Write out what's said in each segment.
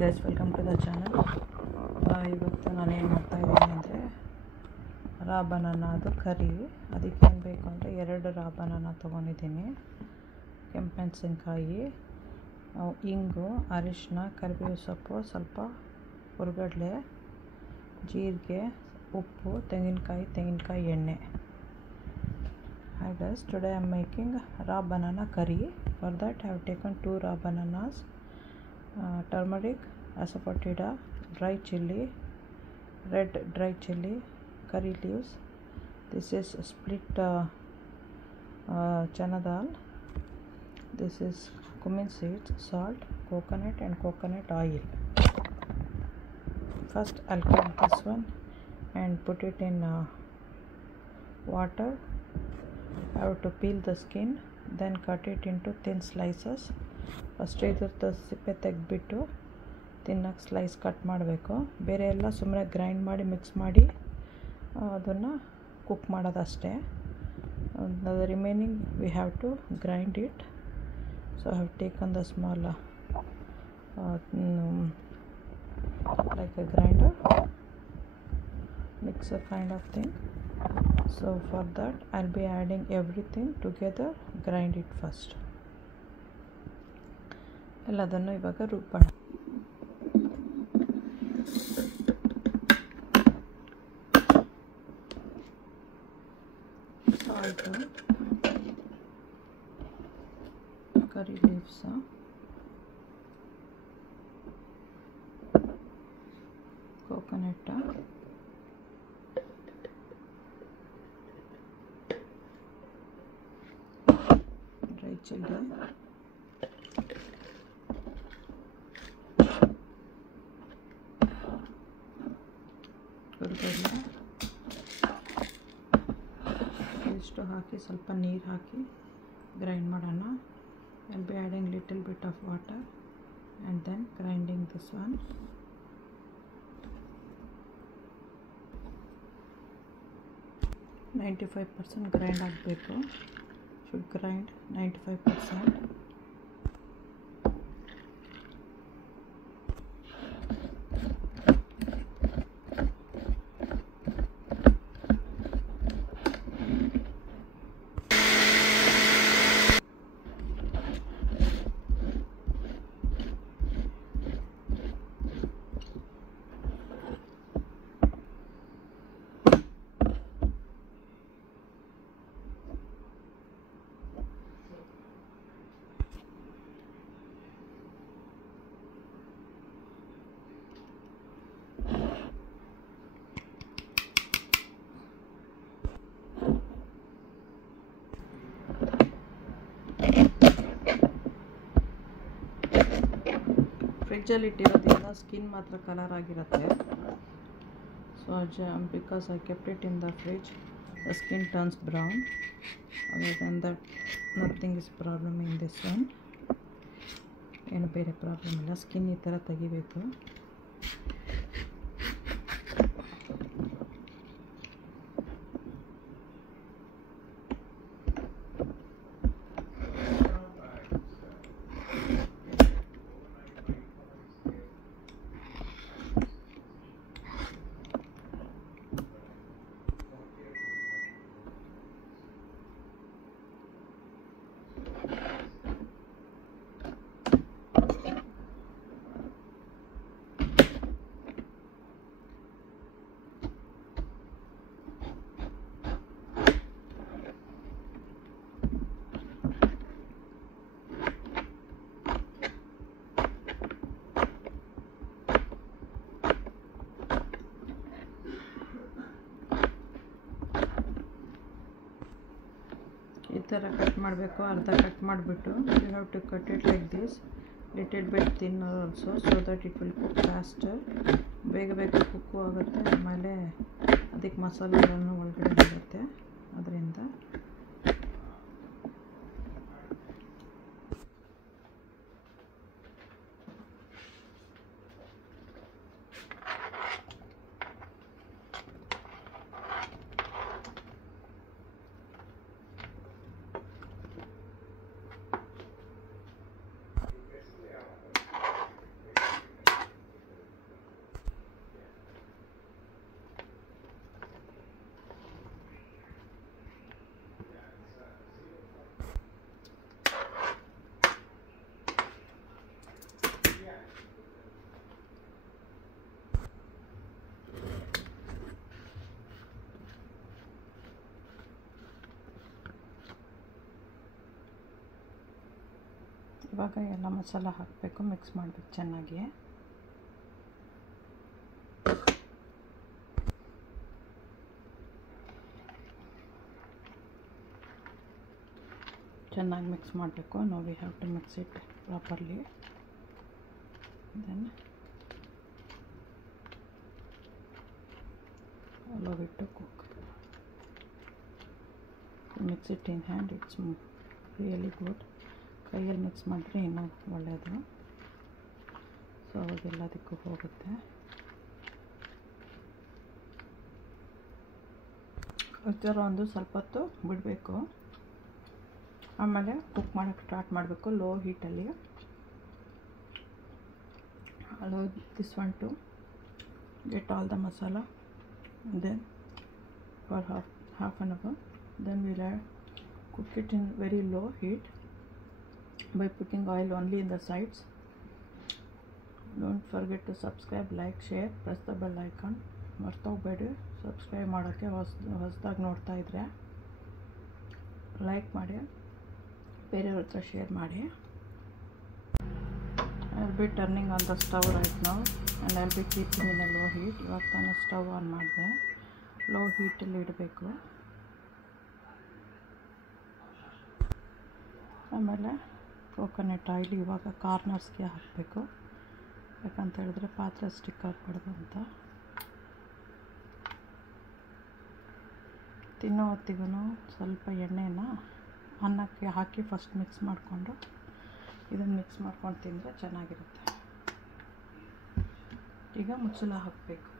Guys, welcome to the channel. ಇವತ್ತು ನಾನು ಏನು ಮಾಡ್ತಾಯಿದ್ದೀನಿ ಅಂದರೆ ರಾ ಬನಾನಾ, ಅದು ಕರಿ. ಅದಕ್ಕೇನು ಬೇಕು ಅಂದರೆ 2 ರಾ ಬನಾನಾ ತೊಗೊಂಡಿದ್ದೀನಿ, ಕೆಂಪೆಣಸಿನ್ಕಾಯಿ, ಇಂಗು, ಅರಿಶಿನ, ಕರಿಬೇವು ಸೊಪ್ಪು, ಸ್ವಲ್ಪ ಹುರ್ಗಡ್ಲೆ, ಜೀರಿಗೆ, ಉಪ್ಪು, ತೆಂಗಿನಕಾಯಿ ಎಣ್ಣೆ. Hi guys, today I am making raw banana curry. For that I have taken 2 raw bananas, turmeric, asafoetida, dry chili, red dry chili, curry leaves. This is split chana dal. This is cumin seeds, salt, coconut and coconut oil. First I'll cut this one and put it in water. I have to peel the skin, then cut it into thin slices. First ಇದ್ರದ್ದು ಸಿಪ್ಪೆ ತೆಗೆದ್ಬಿಟ್ಟು ತಿನ್ನಕ್ಕೆ slice cut ಮಾಡಬೇಕು. ಬೇರೆ ಎಲ್ಲ ಸುಮ್ಮನೆ grind ಮಾಡಿ mix ಮಾಡಿ ಅದನ್ನು ಕುಕ್ ಮಾಡೋದಷ್ಟೇ. The remaining we have to grind it. So I have taken the small like a grinder mixer kind of thing. So for that I'll be adding everything together, grind it first. ಎಲ್ಲದನ್ನು ಇವಾಗ ರುಬ್ಬೋಣ. Salt, curry leaves, coconut, dry chilli, ಹುರ್ಗಡ್ಲೆ ಇಷ್ಟು ಹಾಕಿ ಸ್ವಲ್ಪ ನೀರು ಹಾಕಿ grind ಮಾಡೋಣ. I'll be adding little bit of water and then grinding this one. (95% grind ಆಗಬೇಕು. should grind 95%. ಫ್ರಿಡ್ಜಲ್ಲಿ ಇಟ್ಟಿರೋದ್ರಿಂದ ಸ್ಕಿನ್ ಮಾತ್ರ ಕಲರ್ ಆಗಿರುತ್ತೆ. So because I kept it in the fridge, the skin turns brown. Other than that nothing is problem in this one. ಏನು ಬೇರೆ problem ಇಲ್ಲ. Skin ಈ ಥರ ತೆಗಿಬೇಕು. ಈ ಥರ ಕಟ್ ಮಾಡಬೇಕು. ಅರ್ಧ ಕಟ್ ಮಾಡಿಬಿಟ್ಟು you have to cut it like this, little bit thinner also, so that it will cook faster. ಬೇಗ ಕುಕ್ಕು ಆಗುತ್ತೆ. ಆಮೇಲೆ ಅದಕ್ಕೆ ಮಸಾಲೆಗಳನ್ನು ಒಳಗಡೆ ಬರುತ್ತೆ. ಅದರಿಂದ ಇವಾಗ ಎಲ್ಲ ಮಸಾಲ ಹಾಕಬೇಕು, ಮಿಕ್ಸ್ ಮಾಡಬೇಕು ಚೆನ್ನಾಗಿ. ಚೆನ್ನಾಗಿ ಮಿಕ್ಸ್ ಮಾಡಬೇಕು. No we have to mix it properly. Then allow it to cook. Mix it in hand, it's really good. ಕೈಯಲ್ಲಿ ಮಿಕ್ಸ್ ಮಾಡಿದ್ರೆ ಇನ್ನೂ ಒಳ್ಳೆಯದು. ಸೊ ಅವಾಗೆಲ್ಲದಕ್ಕೂ ಹೋಗುತ್ತೆ. ಈ ಥರ ಒಂದು ಸ್ವಲ್ಪ ಹೊತ್ತು ಬಿಡಬೇಕು. ಆಮೇಲೆ ಕುಕ್ ಮಾಡೋಕ್ಕೆ ಸ್ಟಾರ್ಟ್ ಮಾಡಬೇಕು low ಹೀಟಲ್ಲಿ. allow this one to get all the masala. Then for half an hour, then we'll cook it in very low heat by putting oil only in the sides. Don't forget to subscribe, like, share, press the bell icon. ಮರ್ತೋಗಬೇಡಿ subscribe ಮಾಡೋಕ್ಕೆ. ಹೊಸದಾಗಿ ನೋಡ್ತಾ ಇದ್ದರೆ like ಮಾಡಿ, ಬೇರೆಯವ್ರ ಹತ್ರ share ಮಾಡಿ. I'll be turning on the stove right now and I'll be keeping in a low heat. ಇವಾಗ ತಾನೇ ಸ್ಟವ್ ಆನ್ ಮಾಡಿದೆ. ಲೋ ಹೀಟಲ್ಲಿ ಇಡಬೇಕು. ಆಮೇಲೆ ಕೋಕೋನಟ್ ಆಯಿಲ್ ಇವಾಗ ಕಾರ್ನರ್ಸ್ಗೆ ಹಾಕಬೇಕು. ಯಾಕಂತ ಹೇಳಿದ್ರೆ ಪಾತ್ರೆ ಸ್ಟಿಕ್ ಆಗಬಾರ್ದು ಅಂತ. ತಿನ್ನೋ ಹೊತ್ತಿಗೂ ಸ್ವಲ್ಪ ಎಣ್ಣೆನ ಅನ್ನಕ್ಕೆ ಹಾಕಿ ಫಸ್ಟ್ ಮಿಕ್ಸ್ ಮಾಡಿಕೊಂಡು ಇದನ್ನು ಮಿಕ್ಸ್ ಮಾಡ್ಕೊಂಡು ತಿಂದರೆ ಚೆನ್ನಾಗಿರುತ್ತೆ. ಈಗ ಮುಚ್ಚಳ ಹಾಕಬೇಕು.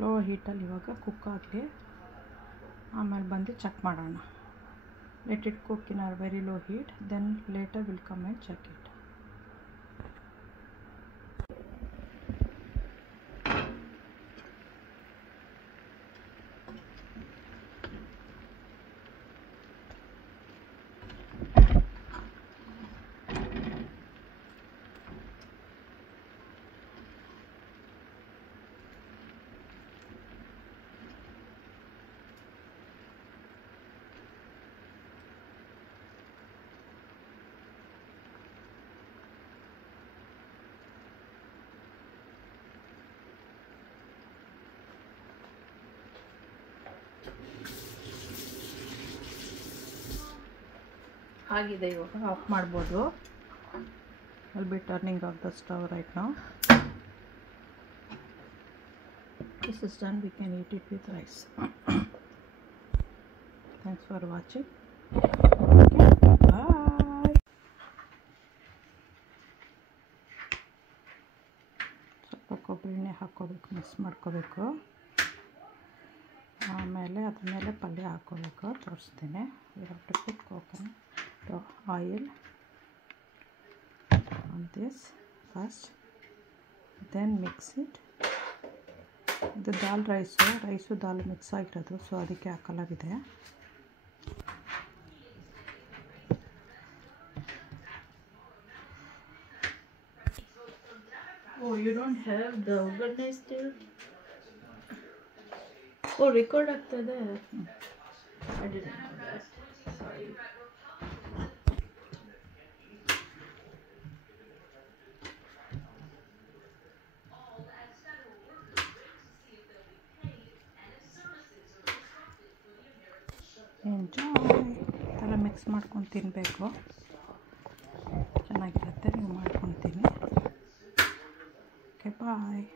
ಲೋ ಹೀಟಲ್ಲಿ ಇವಾಗ ಕುಕ್ ಆಗಲಿ. ಆಮೇಲೆ ಬಂದು ಚೆಕ್ ಮಾಡೋಣ. Let it cook in our very low heat, then later will come and check it. ಆಗಿದೆ, ಇವಾಗ ಆಫ್ ಮಾಡ್ಬೋದು. I'll be turning off the stove right now. This is done. We can eat it with rice. Thanks for watching. Bye. ಸ್ವಲ್ಪ ಕೊಬ್ಬರಿ ಎಣ್ಣೆ ಹಾಕ್ಕೋಬೇಕು, mix ಮಾಡ್ಕೋಬೇಕು. ಆಮೇಲೆ ಅದ್ರ ಮೇಲೆ ಪಲ್ಯ ಹಾಕ್ಕೋಬೇಕು. ತೋರಿಸ್ತೀನಿ. We have to put coconut oil on this first, then mix it. ಇದು ದಾಲ್ ರೈಸು ದಾಲ್ ಮಿಕ್ಸ್ ಆಗಿರೋದು, ಸೊ ಅದಕ್ಕೆ ಆ ಕಲರ್ ಇದೆ. Oh, you don't have the organized still? Oh, record ಆಗ್ತದೆ. I didn't know that. Sorry. Enjoy. ಈ ಥರ mix ಮಾಡ್ಕೊಂಡು ತಿನ್ನಬೇಕು, ಚೆನ್ನಾಗಿರುತ್ತೆ. ನೀವು ಮಾಡ್ಕೊಂಡು ತಿನ್ನಿ. ಓಕೆ, ಬಾಯ್.